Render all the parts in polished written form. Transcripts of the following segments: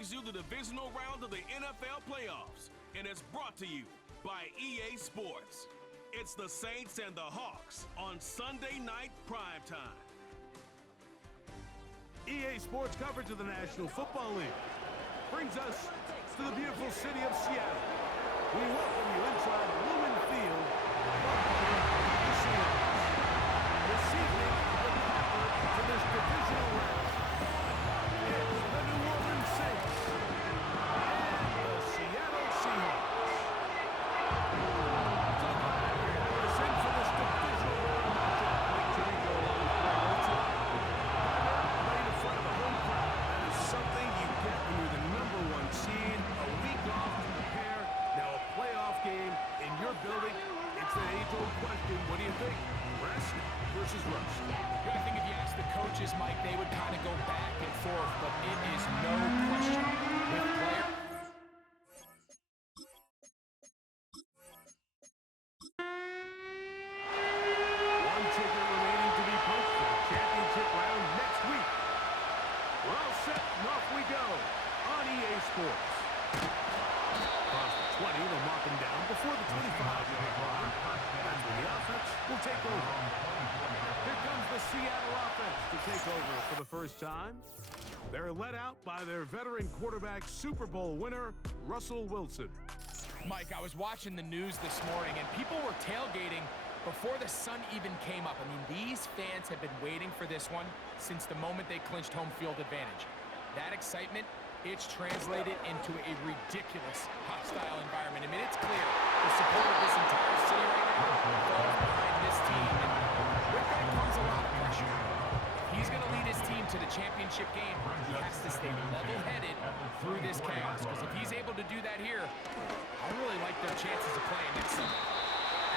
brings you the divisional round of the NFL playoffs, and it's brought to you by EA Sports. It's the Saints and the Hawks on Sunday night primetime. EA Sports coverage of the National Football League brings us to the beautiful city of Seattle. We welcome you inside Lumen Field. The Seahawks. This evening, the partner to this divisional round is the New Orleans Saints and the Seattle Seahawks. So glad you're having us in for this divisional round matchup. Mike Tirico along with Greg Olsen. Playing in front of a home crowd. That is something you get when you're the #1 seed. A week off to prepare. Now a playoff game in your building. It's an age-old question. What do you think? Rest versus rust? I think if you ask the coaches, Mike, they would kind of go back and forth, but it is no question with players. One ticket remaining to be punched for the championship round next week. We're all set, and off we go on EA Sports. Across the 20, they'll mark him down before the 25-yard line. That's when the offense will take over. Here comes the Seattle offense to take over for the first time. They're led out by their veteran quarterback, Super Bowl winner, Russell Wilson. Mike, I was watching the news this morning, and people were tailgating before the sun even came up. I mean, these fans have been waiting for this one since the moment they clinched home field advantage. That excitement, it's translated into a ridiculous hostile environment. I mean, it's clear the support of this entire city right now falls behind this team. And with that comes a lot of pressure. If he's going to lead his team to the championship game, he has to stay level-headed through this chaos. Because if he's able to do that here, I really like their chances of playing next Sunday.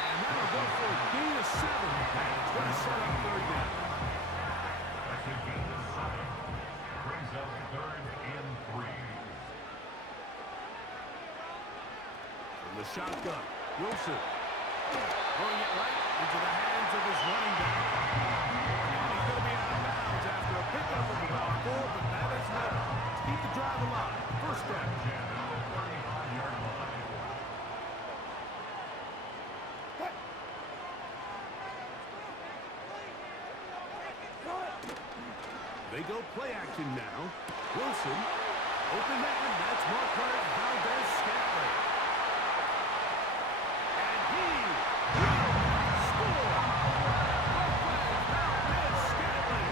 And that'll go for a gain of 7. And it's going to set up third down. That's a gain of 7. Brings up 3rd and 3. From the shotgun, Wilson. Throwing it right into the hands of his running back. And he's going to be out of bounds after a pickup of about 4, but that is enough to keep the drive alive. First down. They go play action now. Wilson, open man, that's Marquez Valdez-Scantling. And he will score! Marquez Valdez-Scantling.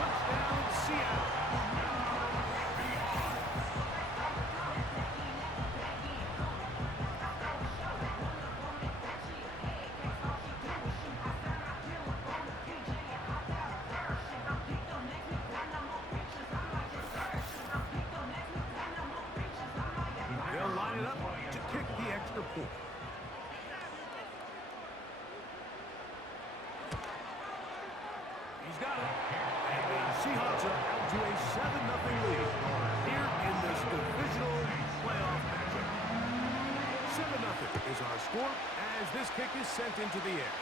Touchdown, Seattle. They'll line it up to kick the extra point. He's got it. And the Seahawks are out to a 7-0 lead here in this divisional playoff matchup. 7-0 is our score as this kick is sent into the air.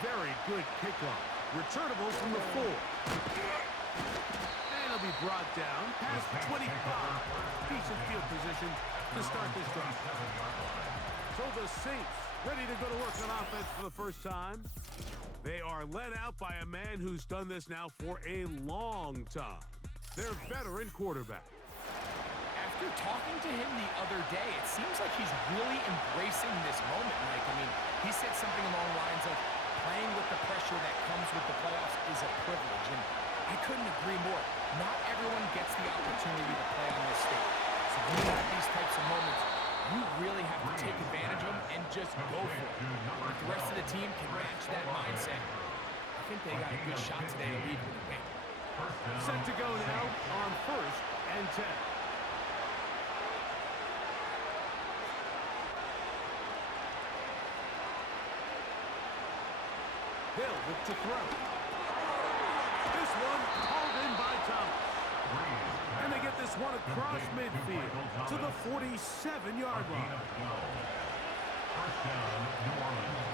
Very good kickoff. Returnable from the 4. And it'll be brought down past 25. Decent field position to start this drive. So the Saints ready to go to work on offense for the first time. They are led out by a man who's done this now for a long time. Their veteran quarterback. After talking to him the other day, it seems like he's really embracing this moment, Mike. I mean, he said something along the lines of playing with the pressure that comes with the playoffs is a privilege, and I couldn't agree more. Not everyone gets the opportunity to play on this stage. So when you have these types of moments, you really have to take advantage of them and just go for it. If the rest of the team can match that mindset, I think they got a good shot today to lead with a win. Set to go now on 1st and 10. Hill with to throw. This one hauled in by Thomas. And they get this one across midfield to the 47-yard line. First down, New Orleans.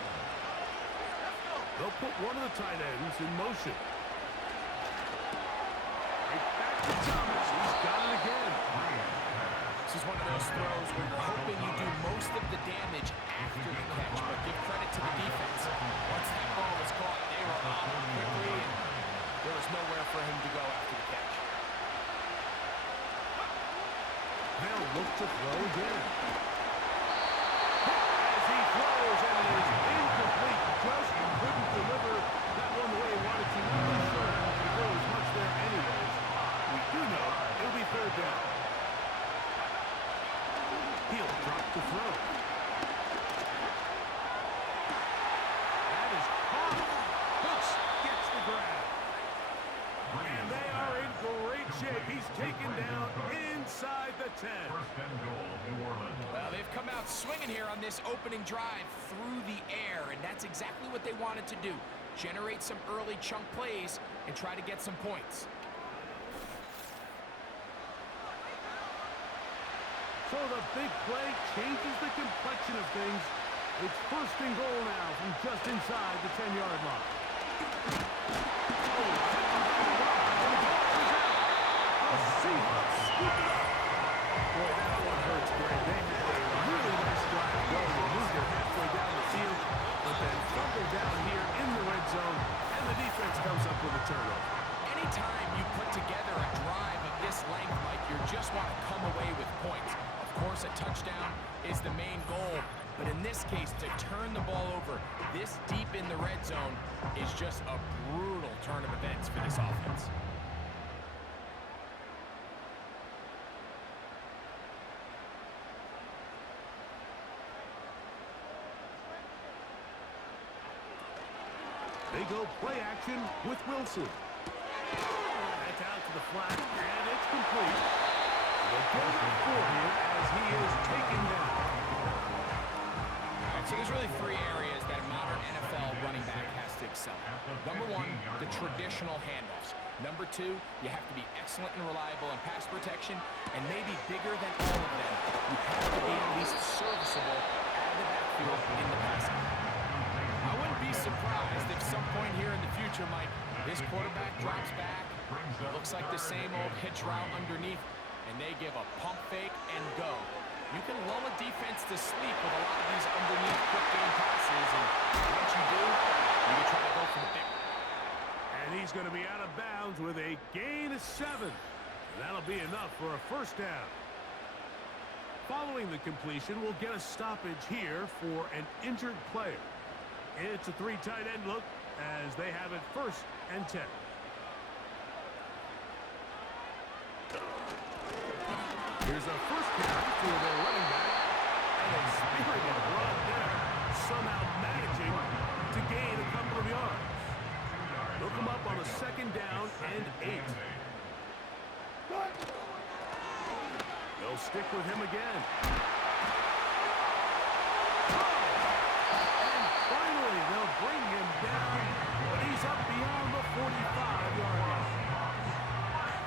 They'll put one of the tight ends in motion. Right back to Thomas. He's got it again. those throws where you're hoping you do most of the damage after the catch, but give credit to the defense. Once that ball was caught, they were on him quickly, and there was nowhere for him to go after the catch. They'll look to throw again. As he throws, and it is incomplete. Just couldn't deliver that one the way he wanted to. Not really sure if there was much there anyways. We do know it'll be third down. He'll drop the throw. That is caught. Hooks gets the grab. And they are in great shape. He's taken down inside the 10. First and goal, New Orleans. Well, they've come out swinging here on this opening drive through the air, and that's exactly what they wanted to do. Generate some early chunk plays and try to get some points. So the big play changes the complexion of things. It's first and goal now from just inside the 10-yard line. The Seahawks scoop it up. Boy, that one hurts, Greg. They had a really nice drive going. They moved it halfway down the field, but then fumbled down here in the red zone, and the defense comes up with a turnover. Anytime you put together a drive of this length, Mike, you just want to come away with points. Of course, a touchdown is the main goal, but in this case, to turn the ball over this deep in the red zone is just a brutal turn of events for this offense. They go play action with Wilson. That's out to the flat, and it's complete. They go up for him as he is taken down. All right, so there's really three areas that a modern NFL running back has to excel. Number one, the traditional handoffs. Number two, you have to be excellent and reliable in pass protection, and maybe bigger than all of them, you have to be at least serviceable out of the backfield in the passing. I wouldn't be surprised if some point here in the future, Mike, this quarterback drops back, looks like the same old hitch route underneath, and they give a pump fake and go. You can lull a defense to sleep with a lot of these underneath quick game passes, and once you do, you can try to go for the big one. And he's going to be out of bounds with a gain of 7. And that'll be enough for a first down. Following the completion, we'll get a stoppage here for an injured player. It's a 3 tight end look as they have it first and 10. Here's a first carry for their running back. And a spirited run there, somehow managing to gain a couple of yards. They'll come up on a second down and 8. They'll stick with him again. Finally, they'll bring him down, but he's up beyond the 45-yard line.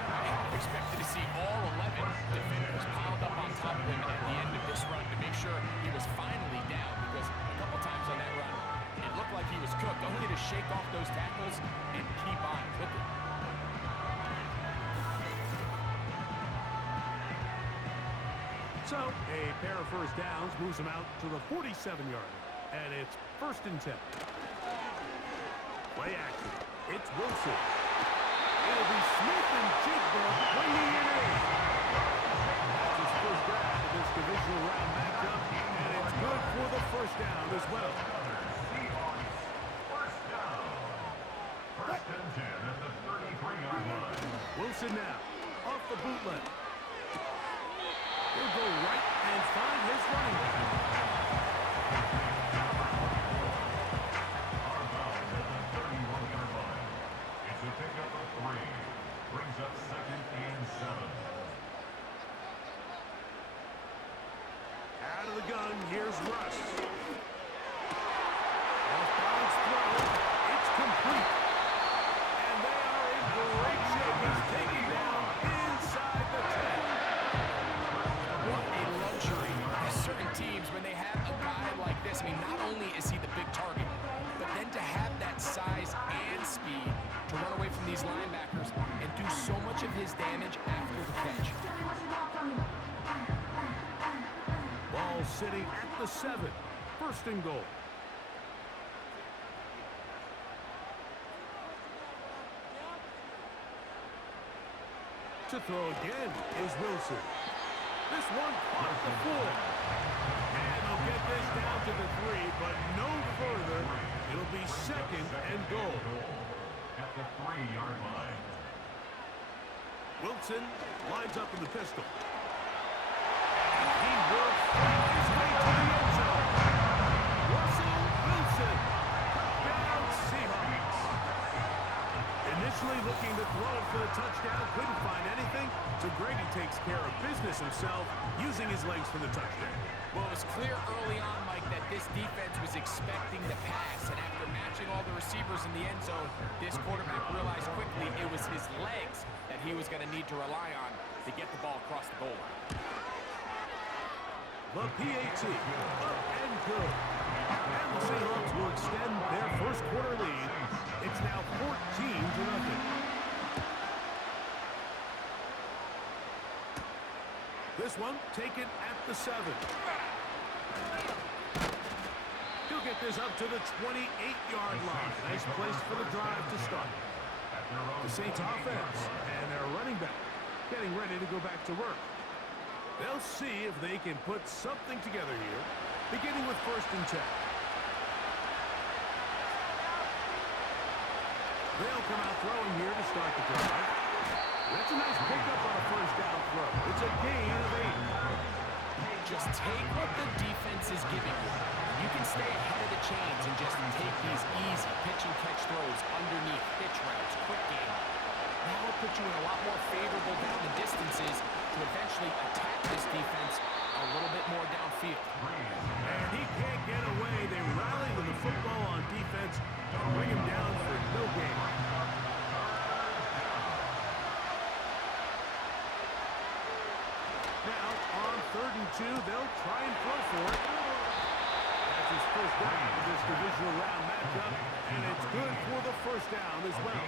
I half expected to see all 11 defenders piled up on top of him at the end of this run to make sure he was finally down, because a couple times on that run, it looked like he was cooked, only to shake off those tackles and keep on cooking. So, a pair of first downs moves him out to the 47-yard line. And it's first and 10. Play action. It's Wilson. It'll be Smith and Jigba bringing it in. That's his first down of this divisional round matchup, and it's good for the first down as well. Seahawks, first down. First and 10 at the 33-yard line. Wilson now, off the bootleg. He'll go right and find his running back. Pickup of 3. Brings up second and 7. Out of the gun, here's Russ. Off-balance throw. It's complete. And they are in great shape. He's taken down inside the 10. What a luxury. Certain teams, when they have a guy like this, I mean, not only is he the big target, but then to have that size and speed to run away from these linebackers and do so much of his damage after the catch. sitting at the 7. First and goal. To throw again is Wilson. This one off the 4. And they'll get this down to the 3, but no further. It'll be second and goal. At the 3-yard line. Wilson lines up in the pistol. And he will find his way to the end zone. Russell Wilson. Touchdown Seahawks. Initially looking to throw it for the touchdown, couldn't find anything, so Grady takes care of business himself, using his legs for the touchdown. Well, it was clear early on, Mike, that this defense was expecting the pass, and after matching all the receivers in the end zone, this quarterback realized quickly it was his legs that he was going to need to rely on to get the ball across the goal line. The PAT, up and good. And the Seahawks will extend their first quarter lead. It's now 14-0. This one taken at the 7. He'll get this up to the 28-yard line. Nice place for the drive to start. The Saints offense and their running back getting ready to go back to work. They'll see if they can put something together here, beginning with 1st and 10. They'll come out throwing here to start the drive. That's a nice pickup on a first down throw. It's a gain of 8. Just take what the defense is giving you. You can stay ahead of the chains and just take these easy pitch and catch throws underneath, pitch routes, quick game. That will put you in a lot more favorable down the distances to eventually attack this defense a little bit more downfield. And he can't get away. They rally to the football on defense and bring him down for no gain. Now, on 3rd and 2, they'll try and throw for it. That's his first down in this divisional round matchup, and it's good for the first down as well.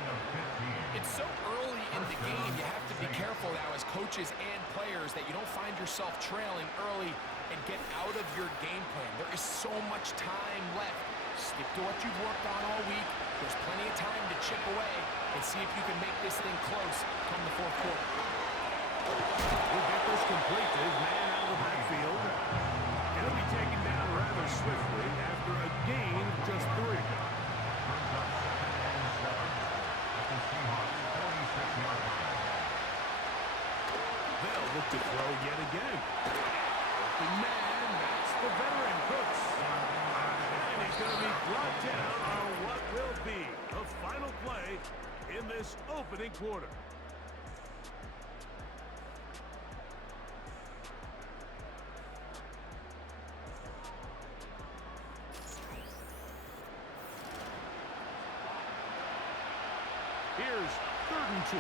It's so early in the game, you have to be careful now as coaches and players that you don't find yourself trailing early and get out of your game plan. There is so much time left. Stick to what you've worked on all week. There's plenty of time to chip away and see if you can make this thing close come the 4th quarter. We'll get this complete to his man out of the backfield. He'll be taken down rather swiftly after a gain of just 3. They'll look to throw yet again. Open man, that's the veteran Cooks. And he's going to be brought down on what will be the final play in this opening quarter. Here's 3rd and 2.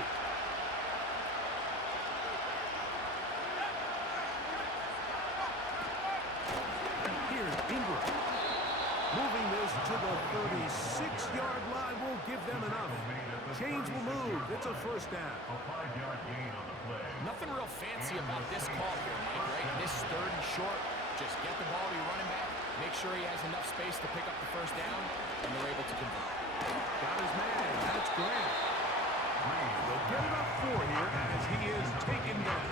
Here's Ingram. Moving this to the 36-yard line will give them enough. Chains will move. It's a first down. A 5-yard gain on the play. Nothing real fancy about this call here, Mike, right? This 3rd and short, just get the ball to your running back, make sure he has enough space to pick up the first down, and they're able to convert. Got his man. That's Grant. They'll get it up 4 here as he is taken down.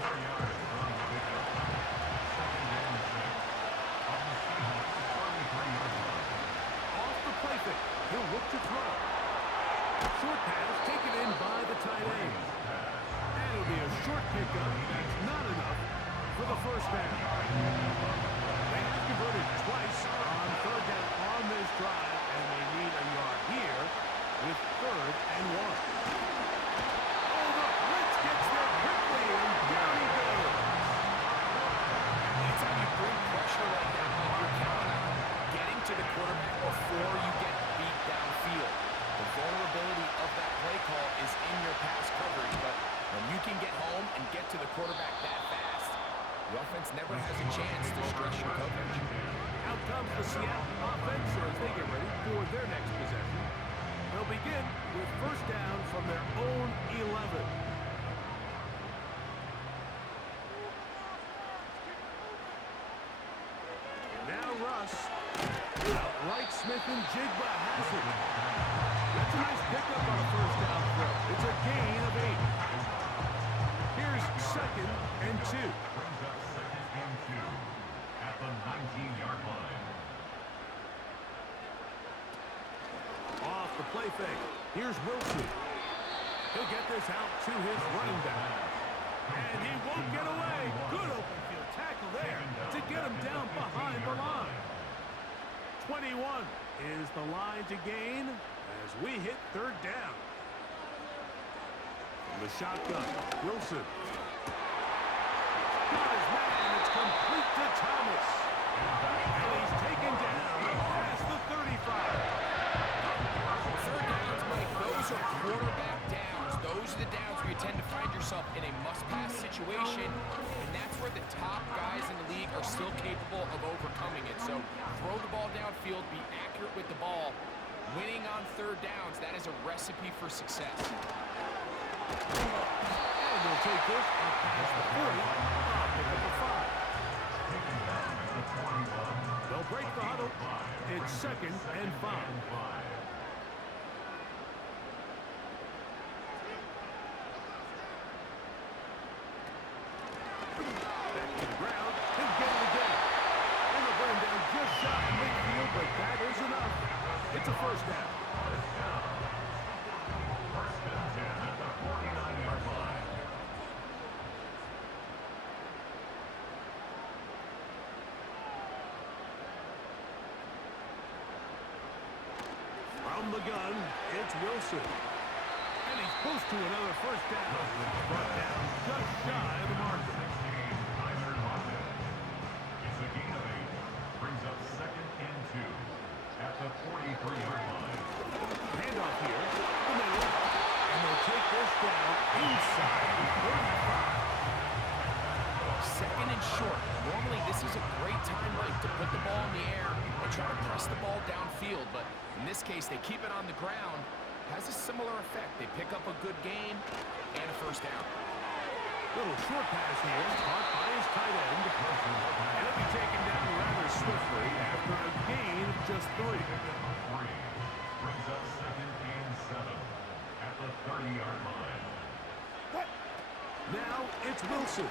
4 yards on the pickup. 2nd and 6. On the Seahawks 33-yard line. Off the play fake. He'll look to throw. Short pass taken in by the tight end. And it'll be a short pickup. That's not enough for the first down. They have converted twice on 3rd down on this drive, and they need a yard here with 3rd and 1. Oh, the blitz gets there quickly, and down he goes. Anytime you bring pressure like that, Mike, you're counting on getting to the quarterback before you get beat downfield. The vulnerability of that play call is in your pass coverage, but when you can get home and get to the quarterback that fast, the offense never has a chance to stress your coverage. Out comes the Seattle offense as they get ready for their next possession. They'll begin with first down from their own 11. Smith-and-Jigba has it. That's a nice pickup on a first down throw. It's a gain of 8. Here's 2nd and 2. Brings up 2nd and 2 at the 19-yard line. Off the play fake. Here's Wilson. He'll get this out to his running back. And he won't get away. Good open field tackle there to get him down behind the line. 21 is the line to gain as we hit 3rd down. From the shotgun, Wilson. Got his man. It's complete to Thomas. And he's taken down past the 35. 3rd downs, Mike, those are quarterback downs. Those are the downs where you tend to find yourself in a must-pass situation, and that's where the top guys in the league are still capable of overcoming it. So throw the ball downfield, be accurate with the ball. Winning on 3rd downs, that is a recipe for success. And they'll take this up past the 40, pick up the 5. They'll break the huddle. It's 2nd and 5. But that is enough. It's a first down. First and 10 at the 49-yard line. From the gun, it's Wilson. And he's close to another first down. Brought down just shy of the marker. It's a gain of 8. Brings up 2nd and 2 at the 43-yard line. Handoff here, the middle, and they'll take this down inside the 35. 2nd and short. Normally, this is a great time, Mike, to put the ball in the air and try to press the ball downfield. But in this case, they keep it on the ground. Has a similar effect. They pick up a good gain and a first down. Little short pass here, caught by his tight end. And it'll be taken down rather swiftly after a gain of just 3. Brings up 2nd and 7 at the 30-yard line. Now it's Wilson.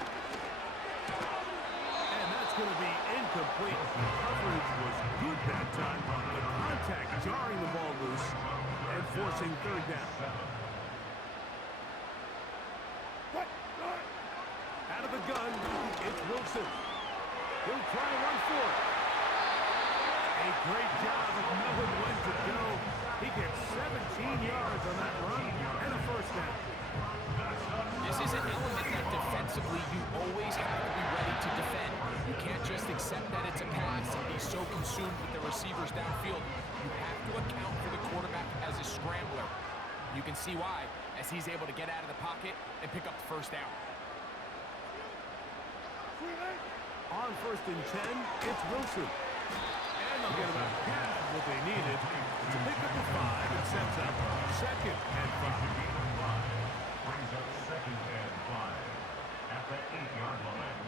And that's going to be incomplete. Coverage was good that time. The contact jarring the ball loose and forcing 3rd down. Out of the gun, it's Wilson. He'll try to run for it. A great job of knowing when to go. He gets 17 yards on that run and a first down. This is an element that defensively you always have to be ready to defend. You can't just accept that it's a pass and be so consumed with the receivers downfield. You have to account for the quarterback as a scrambler. You can see why, as he's able to get out of the pocket and pick up the first down. On 1st and 10, it's Wilson. And they'll get about half of what they needed to pick up the 5 and sets up 2nd and 5. Brings up 2nd and 5 at the 8-yard line.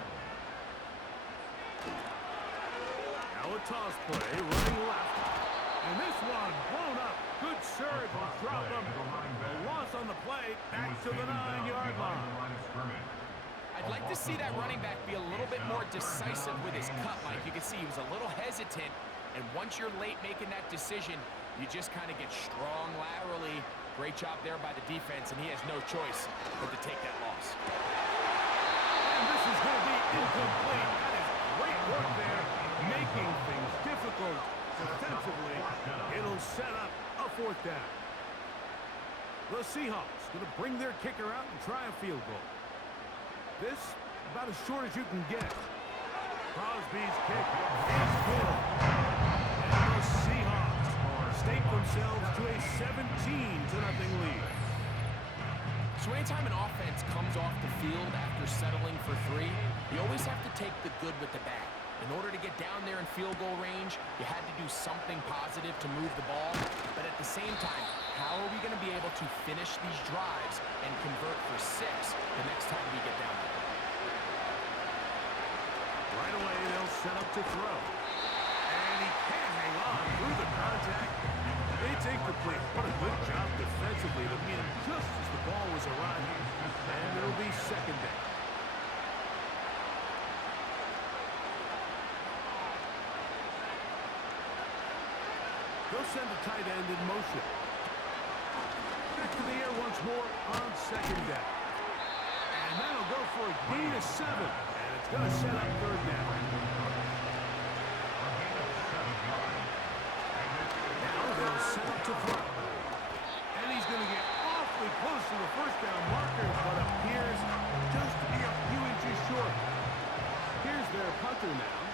Now a toss play, running left. And this one blown up. Good serve will drop him. A loss on the play, back to the 9-yard line. I'd like to see that running back be a little bit more decisive with his cut, Mike. You can see he was a little hesitant, and once you're late making that decision, you just kind of get strong laterally. Great job there by the defense, and he has no choice but to take that loss. And this is going to be incomplete. That is great work there, making things difficult defensively. It'll set up a 4th down. The Seahawks going to bring their kicker out and try a field goal. This, about as short as you can get. Crosby's kick is good. And the Seahawks stake themselves to a 17-0 lead. So anytime an offense comes off the field after settling for 3, you always have to take the good with the bad. In order to get down there in field goal range, you had to do something positive to move the ball. But at the same time, how are we going to be able to finish these drives and convert for 6 the next time we get down there? Right away, they'll set up to throw. And he can't hang on through the contact. is arriving, and it'll be second down. They'll send the tight end in motion. Back to the air once more on second down. And that'll go for a gain of 7. And it's going to set up third down. Now they'll set up to throw. And he's going to get awfully close to the first down marker, but appears just to be a few inches short. Here's their punter now.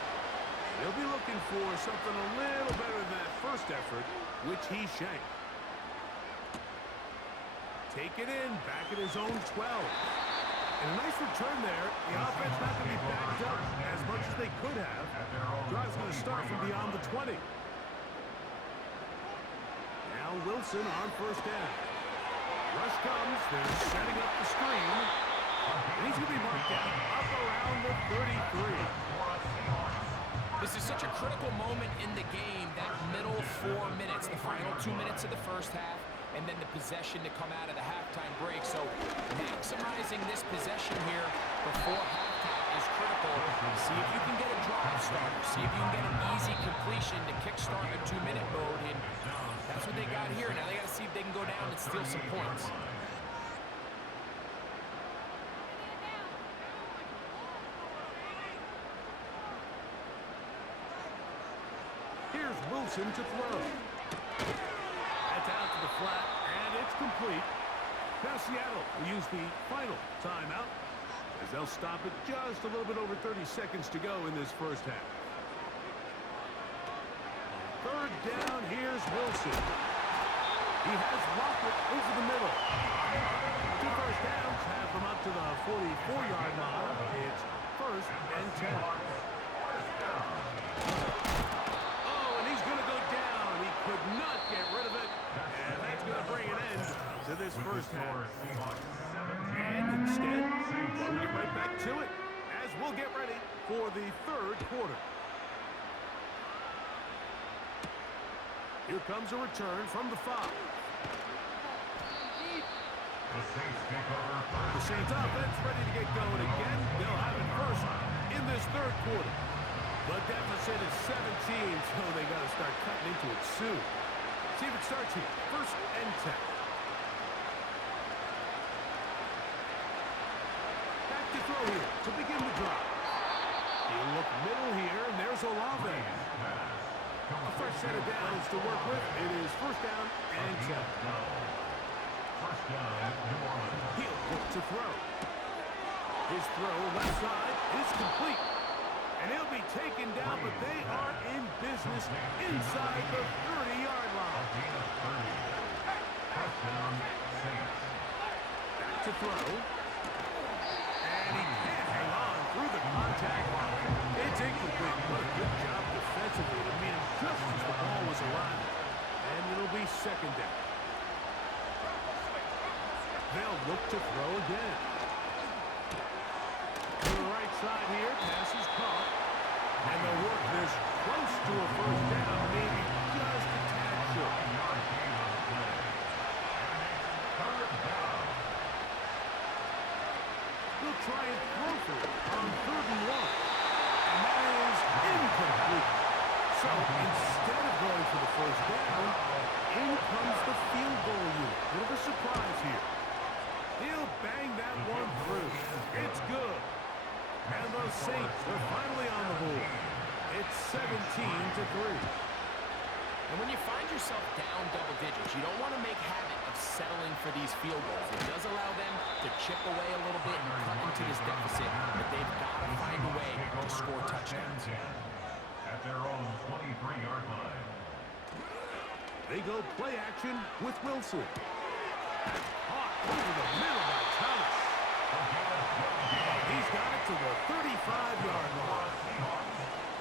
They'll be looking for something a little better than that first effort, which he shanked. Take it in, back at his own 12. And a nice return there. The offense not going to be backed up as much as they could have. Drive's going to start from beyond the 20. Now Wilson on first down. Rush comes. They're setting up the screen. And he's going to be marked down up around the 33. This is such a critical moment in the game, that middle 4 minutes, the final 2 minutes of the first half, and then the possession to come out of the halftime break. So maximizing this possession here before halftime is critical. See if you can get a drive starter. See if you can get an easy completion to kickstart a 2-minute mode. And that's what they got here. Now they got to see if they can go down and steal some points. Here's Wilson to throw. That's out to the flat, and it's complete. Now Seattle will use the final timeout as they'll stop it just a little bit over 30 seconds to go in this first half. Third down, here's Wilson. He has locked it over the middle. 2 first downs have them up to the 44-yard line. It's first and 10. Could not get rid of it, and that's going to bring an end to this first half. And instead, we'll get right back to it as we'll get ready for the third quarter. Here comes a return from the 5. The Saints offense ready to get going again. They'll have it first in this third quarter. The deficit is 17, so they got to start cutting into it soon. See if it starts here. First and 10. Back to throw here to begin the drive. He'll look middle here, and there's Olave. A fresh set of downs to work with. It is first down and 10. He'll look to throw. His throw left side is complete. And he'll be taken down, but they are in business inside the 30-yard line. Back to throw. And he can't hang on through the contact. It's incomplete, but a good job defensively to meet him just as the ball was arriving. And it'll be second down. They'll look to throw again. To the right side here, pass is caught. And they'll work this close to a first down, maybe just a tad short. They'll try and throw for it on 3rd and 1. And that is incomplete. So instead of going for the first down, in comes the field goal unit. Bit of a surprise here. He'll bang that one through. It's good. And those Saints are finally on the board. It's 17-3. And when you find yourself down double digits, you don't want to make habit of settling for these field goals. It does allow them to chip away a little bit and cut into this deficit, but they've got to find a way to score touchdowns. At their own 23-yard line. They go play action with Wilson. Caught over the middle by Thomas. He's got it to the 35-yard line.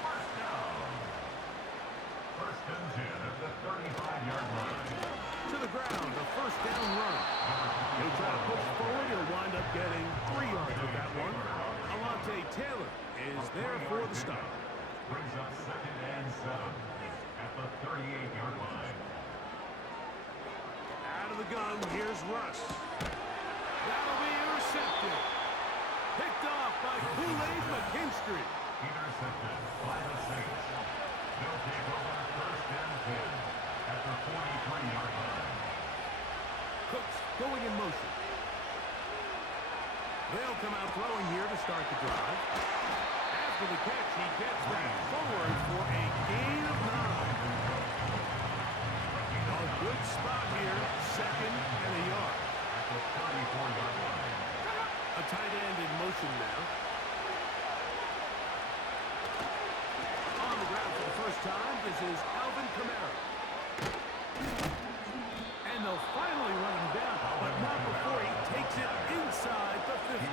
First down. First and 10 at the 35-yard line. To the ground, a first down run. He'll try to push forward. He'll wind up getting 3 yards with that one. Alontae Taylor is there for the stop. Brings up second and 7 at the 38-yard line. Out of the gun, here's Russ. That'll be intercepted. Picked off by Kool-Aid McKinstry. Intercepted by the Saints. They'll take over first and 10 at the 43-yard line. Cooks going in motion. They'll come out throwing here to start the drive. After the catch, he gets that forward for a gain of 9. A good spot here, second and a yard. At the 34-yard line. A tight end in motion now. On the ground for the first time, this is Alvin Kamara. And they'll finally run him down, but not before he takes it inside the 15.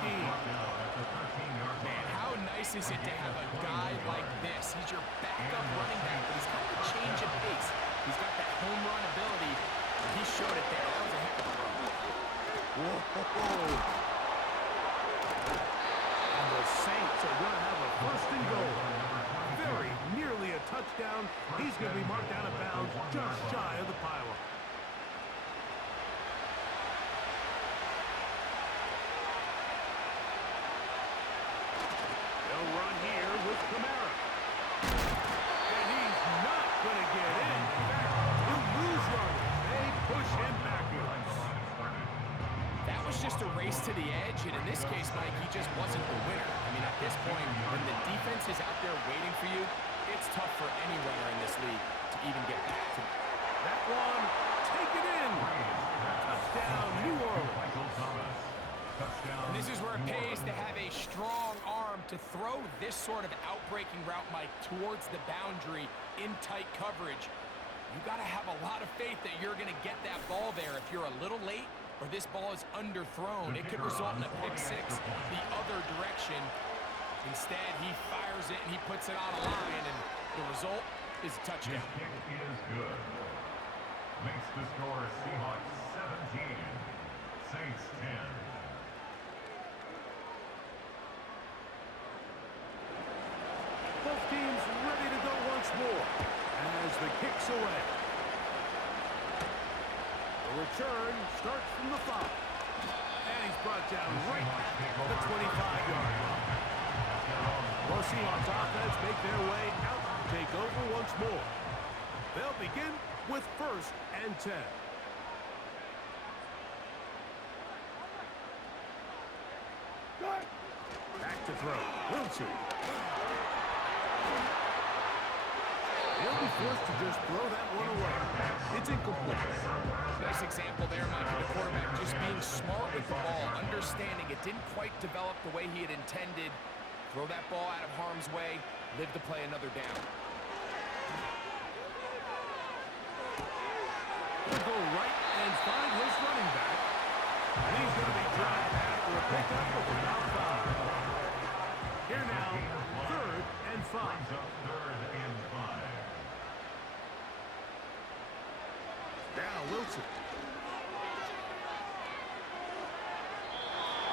Man, how nice is it to have a guy like this? He's your backup running back, but he's kind of a change of pace. He's got that home run ability. He showed it there. That was a heck of a run. Whoa. And the Saints are going to have a first and goal. Very nearly a touchdown. He's going to be marked out of bounds just shy of the pylon. They'll run here with Kamara. And he's not going to get in. In fact, he'll lose yardage. They push him backwards. That was just a race to the edge, and in this case, Mike, he just wasn't the winner. I mean, at this point, when the defense is out there waiting for you, it's tough for any runner in this league to even get back to it. That one, take it in. Touchdown, New Orleans. And this is where it pays to have a strong arm to throw this sort of outbreaking route, Mike, towards the boundary in tight coverage. You got to have a lot of faith that you're going to get that ball there. If you're a little late or this ball is underthrown, it could result in a pick six the other direction. Instead, he fires it and he puts it on a line, and the result is a touchdown. His kick is good. Makes the score Seahawks 17, Saints 10. Both teams ready to go once more as the kick's away. The return starts from the 5. And he's brought down right at the 25-yard line. The Seahawks offense make their way out to take over once more. They'll begin with first and 10. Back to throw. Wilson. He'll be forced to just throw that one away. It's incomplete. Nice example there, Mike, of the quarterback just being smart with the ball, understanding it didn't quite develop the way he had intended. Throw that ball out of harm's way, live to play another down. He'll go right and find his running back. And he's going to be dropped after a pickup of about 5. Here now, 3rd and 5. Now Wilson.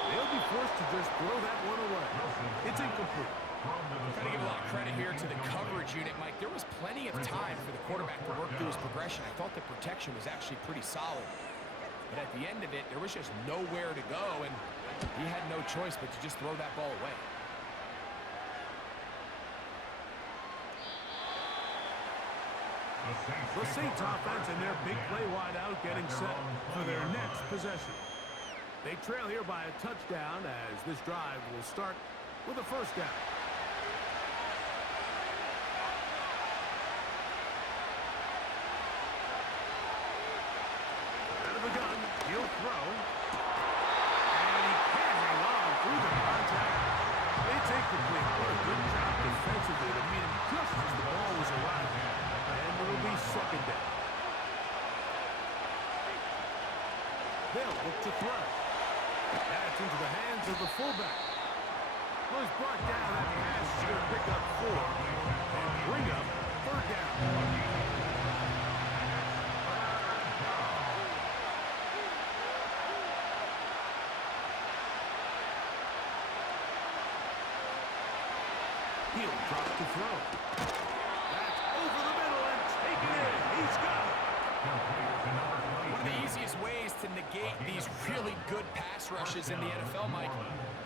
They'll be forced to just throw that one away. It's incomplete. Got to give a lot of credit here to the coverage unit, Mike. There was plenty of time for the quarterback to work through his progression. I thought the protection was actually pretty solid. But at the end of it, there was just nowhere to go, and he had no choice but to just throw that ball away. The Saints offense and their big play wide out getting set for their next possession. They trail here by a touchdown as this drive will start with a first down. Out of the gun, he'll throw. And he can't hang on through the contact. It's incomplete. What a good job defensively to meet him just as the ball was arriving. And it will be second down. They'll look to throw. That's into the hands of the fullback. Was brought down. That pass should pick up 4 and bring up 3rd down. He'll drop to throw. That's over the middle and taken in. He's got it. What of the easiest ways to negate these really good pass rushes in the NFL, Mike,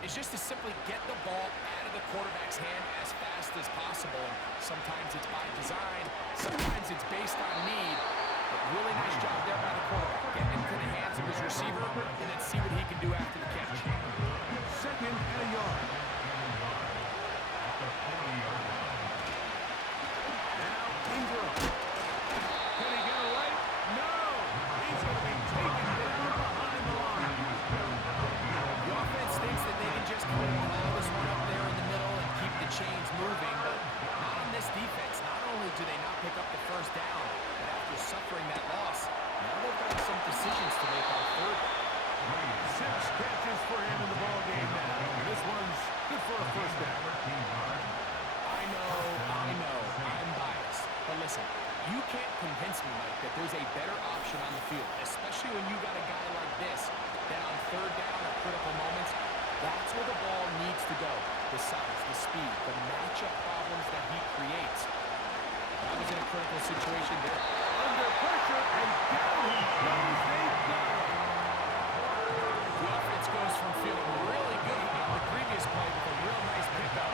is just to simply get the ball out of the quarterback's hand as fast as possible. And sometimes it's by design, sometimes it's based on need. But really nice job there by the quarterback. Get into the hands of his receiver and then see what he can do after the catch. Second and a yard. Now Ingram. Can he get away? No! He's going to be taken down behind the line. The offense thinks that they can just plow this one up there in the middle and keep the chains moving, but not on this defense. Not only do they not pick up the first down, but after suffering that loss, now they've got some decisions to make on third. 6 catches for him in the ballgame now. This one's good for a first down. I know, I'm biased. But listen, you can't convince me, Mike, that there's a better option on the field, especially when you got a guy like this, that on third down or critical moments, that's where the ball needs to go. The size, the speed, the matchup problems that he creates. That was in a critical situation there. Under pressure, and down he goes. They've got him. The offense goes from feeling really good on the previous play with a real nice pickup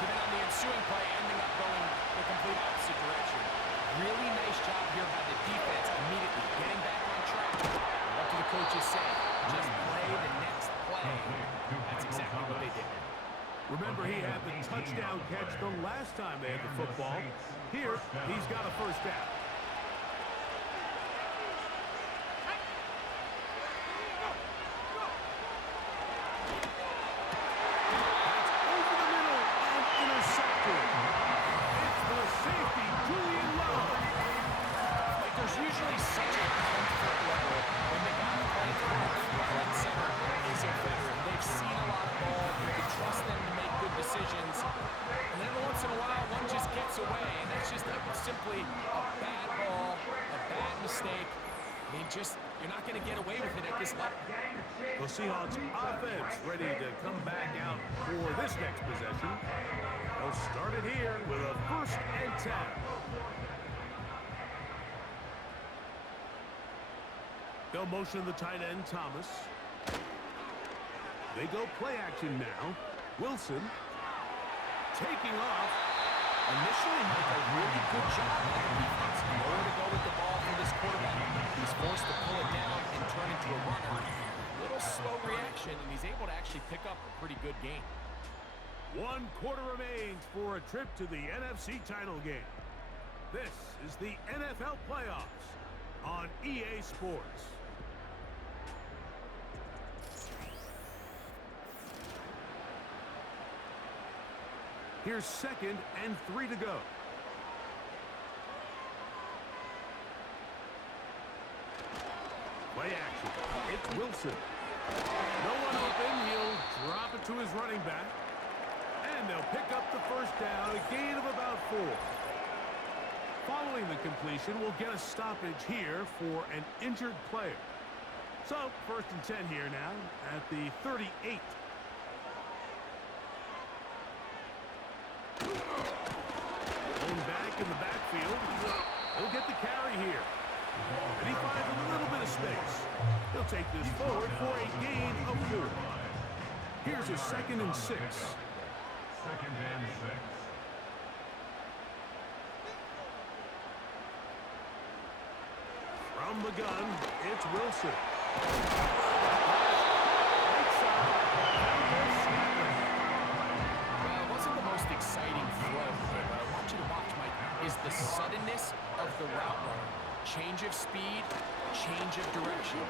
to then on the ensuing play ending up going the complete opposite direction. Really nice job here by the defense immediately getting back on track. And what do the coaches say? Just play the next play. That's exactly what they did. Remember, he had the touchdown catch the last time they had the football. Here, he's got a first down. Usually such a comfort level when the guy playing front center is a veteran. They've seen a lot of ball. You can trust them to make good decisions. And then every once in a while, one just gets away. And that's just simply a bad ball, a bad mistake. I mean, you're not going to get away with it at this level. The Seahawks offense ready to come back out for this next possession. They'll start it here with a 1st and 10. They'll motion the tight end, Thomas. They go play action now. Wilson taking off. Initially, Mike, a really good job by the defense. Nowhere to go with the ball for this quarterback. He's forced to pull it down and turn into a runner. Little slow reaction, and he's able to actually pick up a pretty good game. 1 quarter remains for a trip to the NFC title game. This is the NFL playoffs on EA Sports. Here's 2nd and 3 to go. Play action. It's Wilson. No one open. He'll drop it to his running back. And they'll pick up the first down, a gain of about 4. Following the completion, we'll get a stoppage here for an injured player. So, 1st and 10 here now at the 38. Going back in the backfield. He'll get the carry here. And he finds a little bit of space. He'll take this forward for a gain of 4. Here's a 2nd and 6. 2nd and 6. From the gun, it's Wilson. Well, it wasn't the most exciting throw, but what I want you to watch, Mike, is the suddenness of the route runner. Change of speed, change of direction.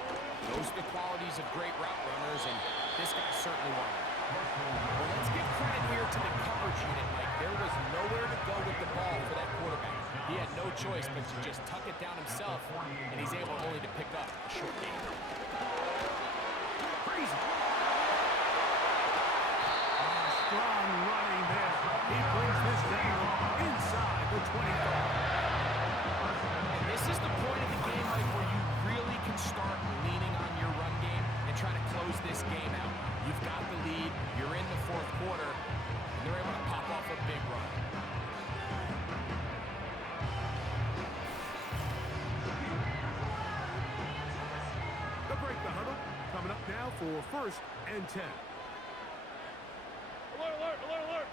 Those are the qualities of great route runners, and this guy's certainly one. Well, let's give credit here to the coverage unit, Mike. There was nowhere to go with the ball for that quarterback. He had no choice but to just tuck it down himself, and he's able only to pick up a short gain. Crazy. Strong running there. He brings this down inside the 25. And this is the point of the game, Mike, where you really can start leaning on your run game and try to close this game out. You've got the lead, you're in the 4th quarter, and they're able to pop off a big run. for first and 10. Alert, alert, alert, alert.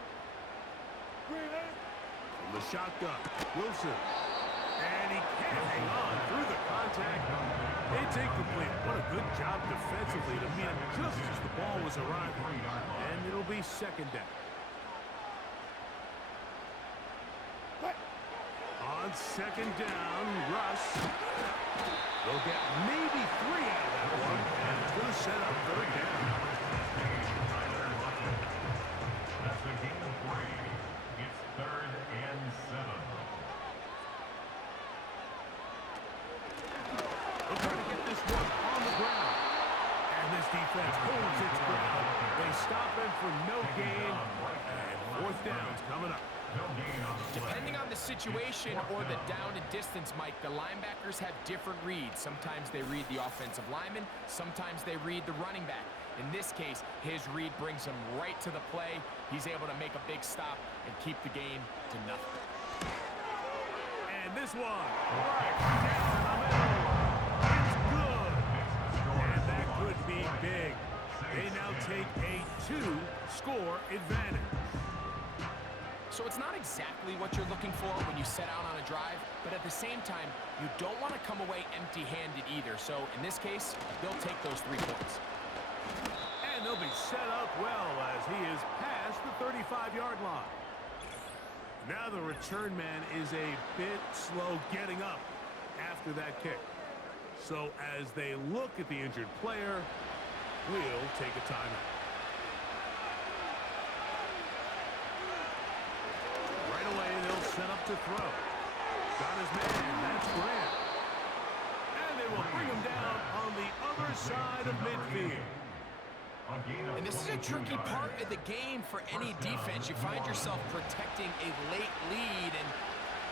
Green, eh? From the shotgun, Wilson. And he can't hang on through the contact. It's incomplete. What a good job defensively to meet him just as the ball was arriving. And it'll be second down. On second down, Russ. They'll get maybe 3 out of that one. And it's going to set up third down. That's a gain of 3. It's 3rd and 7. They'll try to get this one on the ground. And this defense holds its ground. They stop him for no gain. And fourth down's coming up. Depending on the situation or the down and distance, Mike, the linebackers have different reads. Sometimes they read the offensive lineman. Sometimes they read the running back. In this case, his read brings him right to the play. He's able to make a big stop and keep the game to nothing. And this one, right down the middle. It's good. And that could be big. They now take a 2-score advantage. So it's not exactly what you're looking for when you set out on a drive, but at the same time, you don't want to come away empty-handed either. So in this case, they'll take those 3 points. And they'll be set up well as he is past the 35-yard line. Now the return man is a bit slow getting up after that kick. So as they look at the injured player, we'll take a timeout. Right away, they'll set up to throw. Got his man, that's Grant. And they will bring him down on the other side of midfield. And this is a tricky part of the game for any defense. You find yourself protecting a late lead, and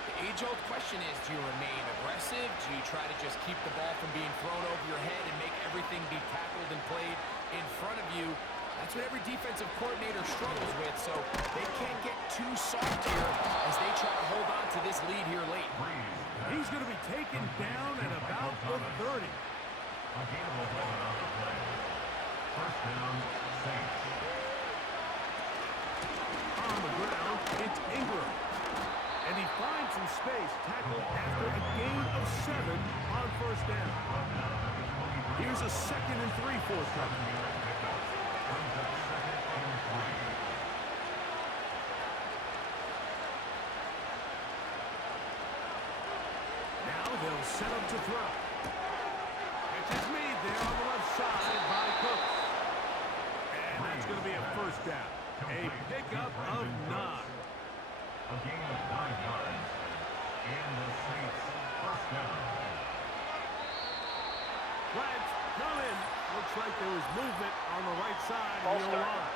the age-old question is, do you remain aggressive? Do you try to just keep the ball from being thrown over your head and make everything be tackled and played in front of you? That's what every defensive coordinator struggles with, so they can't get too soft here as they try to hold on to this lead here late. He's going to be taken down at about the 30. A gain of 11 on the play. First down, Saints. On the ground, it's Ingram. And he finds some space, tackled after a gain of 7 on first down. Here's a 2nd and 3 forthcoming. Brings up 2nd and 3. Now they'll set up to throw. Catches made there on the left side by Cooks. And that's going to be a first down. A pickup of 9. A gain of 9 yards. And the Saints first down. Flags come in. Looks like there was movement on the right side of the O-line.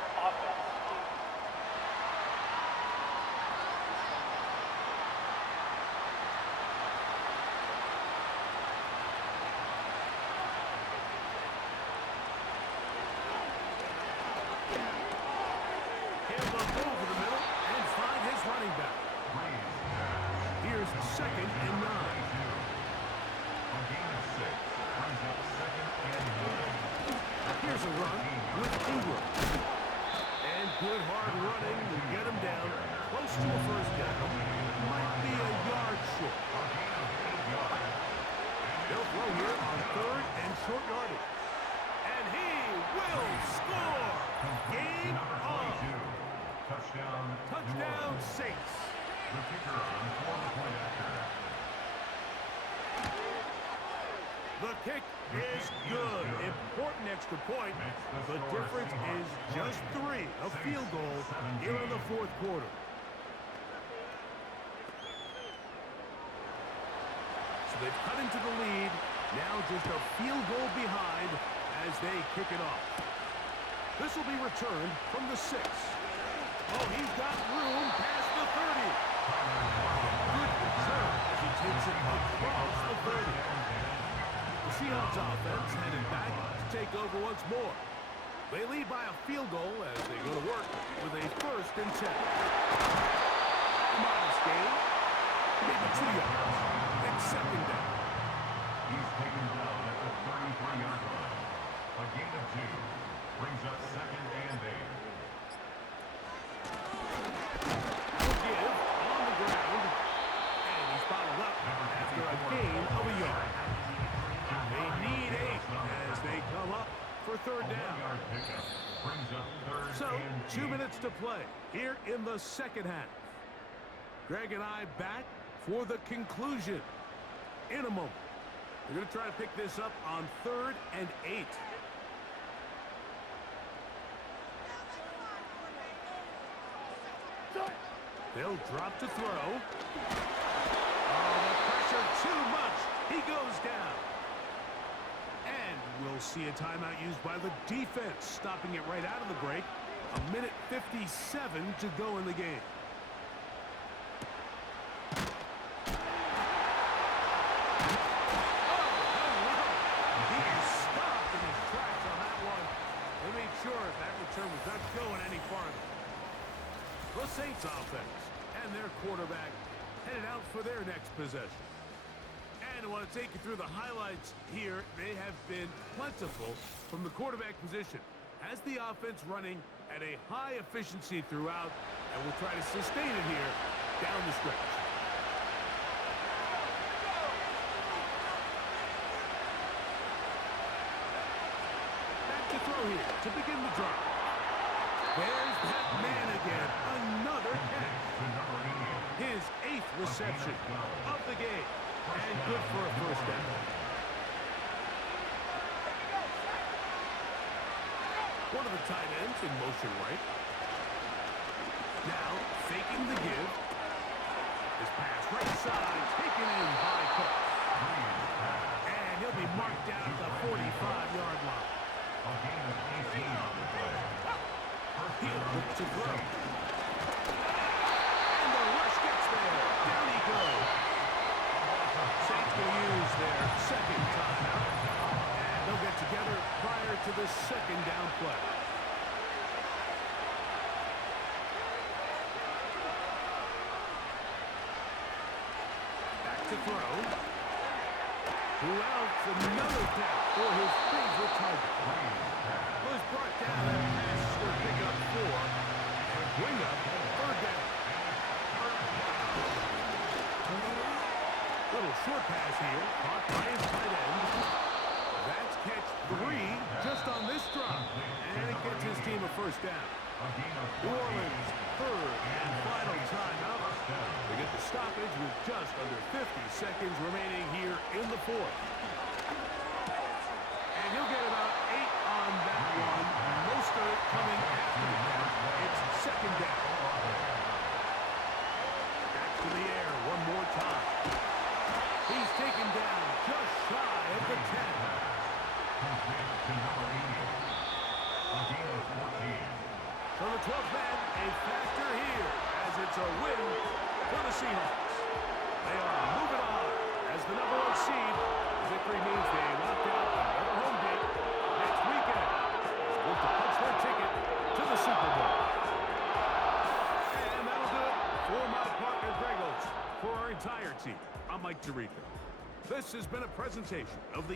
He'll look over the middle and find his running back. Here's 2nd and 9. A gain of 6. Brings up 2nd and 9. Here's a run with Ingram. And good hard running to get him down close to a first down. Might be a yard short. They'll throw here on 3rd and short yardage. And he will score. Game on. Touchdown Saints. The kicker on for the point after. The kick is good. Important extra point. The difference is just 3. A field goal here in the 4th quarter. So they've cut into the lead. Now just a field goal behind as they kick it off. This will be returned from the 6. Oh, he's got room past the 30. Good return as he takes it across the 30. The Seahawks offense headed back to take over once more. They lead by a field goal as they go to work with a 1st and 10. Modest gain, maybe 2 yards. And 2nd down. He's taken down at the 33-yard line. A gain of 2 brings up 2nd and 8. Give on the ground. And he's followed up after a gain of a yard. They need 8 as they come up for 3rd down. 1-yard pickup brings up 3rd So, and 2 8. minutes to play here in the second half. Greg and I back for the conclusion in a moment. We're going to try to pick this up on 3rd and 8. They'll drop to throw. Oh, the pressure too much. He goes down. And we'll see a timeout used by the defense, stopping it right out of the break. 1:57 to go in the game. Return was not going any farther. The Saints offense and their quarterback headed out for their next possession. And I want to take you through the highlights here. They have been plentiful from the quarterback position. Has the offense running at a high efficiency throughout, and we'll try to sustain it here down the stretch. Back to throw here to begin the drive. There's that man again. Another catch. His 8th reception of the game. And good for a 1st down. One of the tight ends in motion right. Now faking the give. His pass right side taken in by Cook. And he'll be marked down at the 45-yard line. A gain of 18 on the play. He'll look to throw. And the rush gets there. Down he goes. Saints will use their 2nd timeout. And they'll get together prior to the 2nd down play. Back to throw. Who else? Another catch for his favorite target. Was brought down and passes will pick up 4 and bring up 3rd down. Little short pass here, caught by his tight end. That's catch 3 just on this drop, and it gets his team a 1st down. New Orleans 3rd and final timeout. They get the stoppage with just under 50 seconds remaining here in the 4th. And he'll get about 8 on that one. Most of it coming after the catch. It's 2nd down. Back to the air one more time. He's taken down just shy of the 10. So the 12th man, a factor here as it's a win for the Seahawks. They are moving on as the number 1 seed. Victory means they lock out another home game next weekend. They look to punch their ticket to the Super Bowl. And that'll do it for my partner, Greg Olson. For our entire team, I'm Mike Tirico. This has been a presentation of the